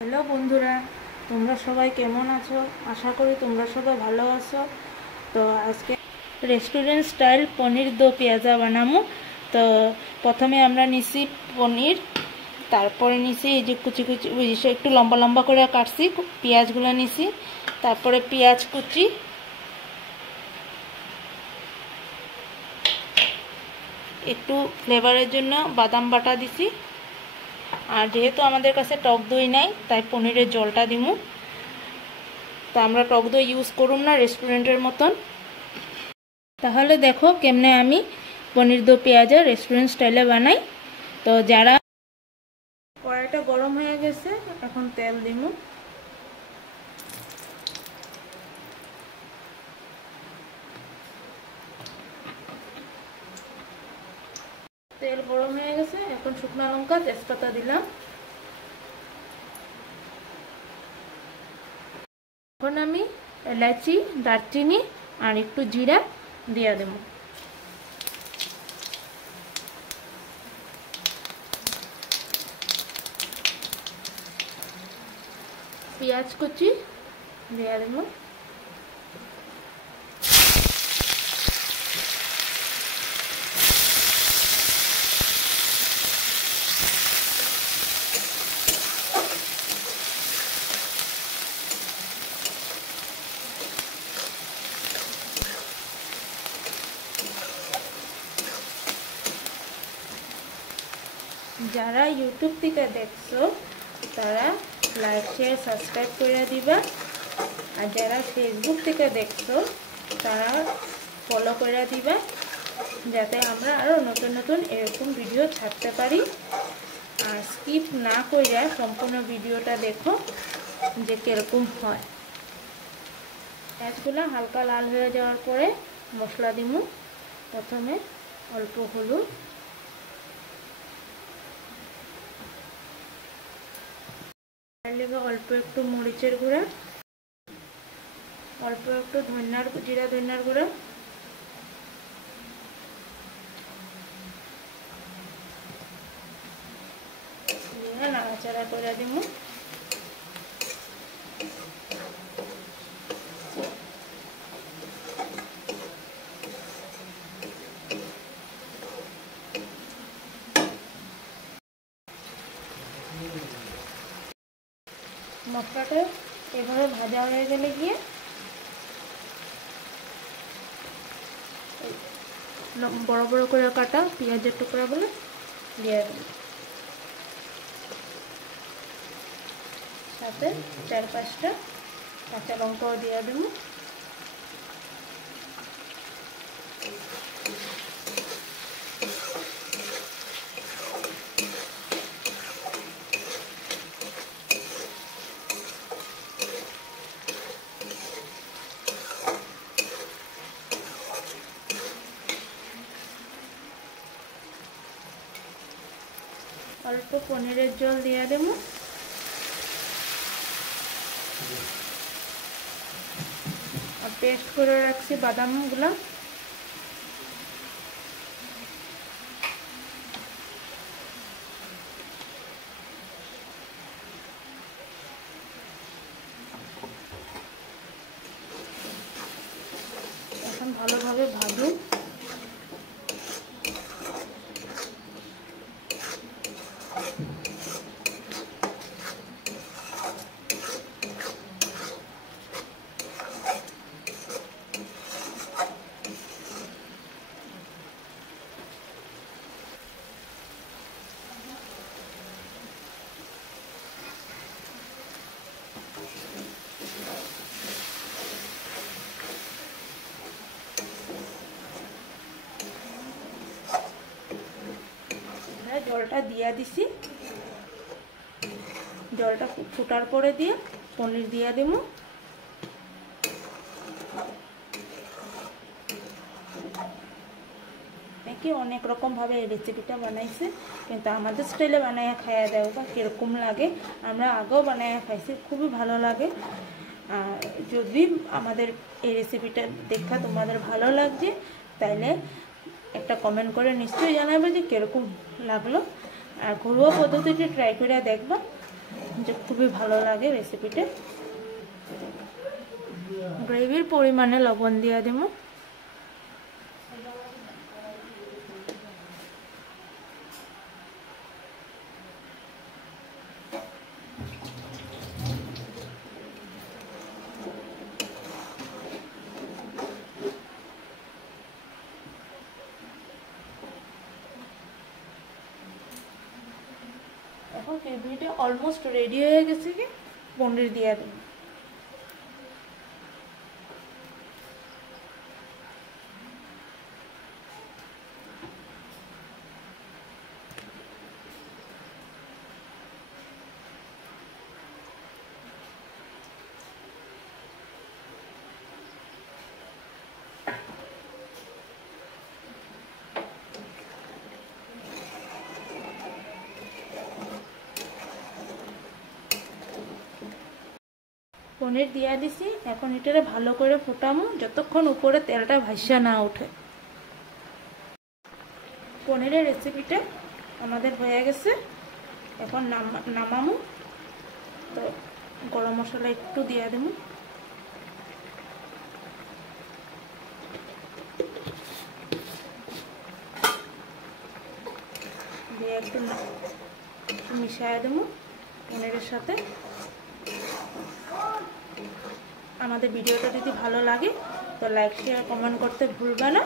Hello বন্ধুরা, তোমরা সবাই কেমন আছো? আশা করি তোমরা সবাই ভালো আছো। তো আজকে রেস্টুরেন্ট স্টাইল পনির দো পেঁয়াজা বানাবো। তো প্রথমে আমরা নিছি পনির, তারপরে নিছি এই যে কুচি কুচি একটু লম্বা লম্বা করে কাটছি পেঁয়াজগুলো নিছি, তারপরে পেঁয়াজ কুচি, একটু ফ্লেভারের জন্য বাদাম বাটা দিছি। আর যেহেতু আমাদের কাছে টক দই নাই তাই পনিরের জলটা দিমু। তো আমরা টক দই ইউজ করুম না রেস্টুরেন্টের মতন। তাহলে দেখো কেমনে আমি পনির দো পেঁয়াজা রেস্টুরেন্ট স্টাইলে বানাই। তো যারা কড়াইটা গরম হয়ে গেছে, এখন তেল দিমু। তেল গরম হয়ে গেছে, এখন শুকনো লঙ্কা তেজপাতা দিলাম। এখন আমি এলাচি, দারচিনি আর একটু জিরা দিয়ে দেব। পেঁয়াজ কুচি দিয়ে দেব। যারা ইউটিউব থেকে দেখছো তারা লাইক শেয়ার সাবস্ক্রাইব করে দিবা, আর যারা ফেসবুক থেকে দেখছো তারা ফলো করে দিবা, যাতে আমরা আরও নতুন নতুন এরকম ভিডিও ছাড়তে পারি। আর স্কিপ না করে সম্পূর্ণ ভিডিওটা দেখো যে কীরকম হয়। পেঁয়াজগুলো হালকা লাল হয়ে যাওয়ার পরে মশলা দিমু। প্রথমে অল্প হলুদ, অল্প একটু মরিচের গুঁড়া, অল্প একটু জিরা ধনিয়ার গুঁড়া, দিয়ে নাড়াচাড়া করে দিব। মশলাটা এভাবে ভাজা হয়ে গেলে গিয়ে বড় বড় করে কাটা পেঁয়াজের টুকরাগুলো দিয়ে দেব, সাথে 4-5টা কাঁচা লঙ্কাও দিয়ে দেব। অল্প পনিরের জল দিয়ে দেব। আর পেস্ট করে রাখছি বাদামগুলো এখন ভালোভাবে ভাজুন। জলটা দিয়ে দিছি, জলটা ফুটার পরে দিয়ে পনির দিয়ে দেব। নাকি অনেক রকম ভাবে এই রেসিপিটা বানাইছে, কিন্তু আমাদের স্টাইলে বানাইয়া খাইয়া দেও বা কিরকম লাগে। আমরা আগেও বানাইয়া খাইছি, খুবই ভালো লাগে। আর যদি আমাদের এই রেসিপিটা দেখা তোমাদের ভালো লাগছে তাহলে একটা কমেন্ট করে নিশ্চয়ই জানাবে যে কীরকম লাগলো। আর ঘরোয়া পদ্ধতিতে ট্রাই করে দেখবা। যে খুবই ভালো লাগে রেসিপিটা। গ্রেভির পরিমাণে লবণ দিয়ে দেব। এখন গ্রেভিটা অলমোস্ট রেডি হয়ে গেছে, কি পনির দিয়ে দেব। পনির দিয়া দিছি, এখন এটারে ভালো করে ফুটামো যতক্ষণ উপরে তেলটা ভাইসা না ওঠে। পনিরের রেসিপিটা আমাদের হয়ে গেছে, এখন নামামো। তো গরম মশলা একটু দিয়ে দেবো, দিয়ে একটু মিশিয়ে দেবো পনিরের সাথে। আমাদের ভিডিওটা যদি ভালো লাগে তো লাইক শেয়ার কমেন্ট করতে ভুলবে না।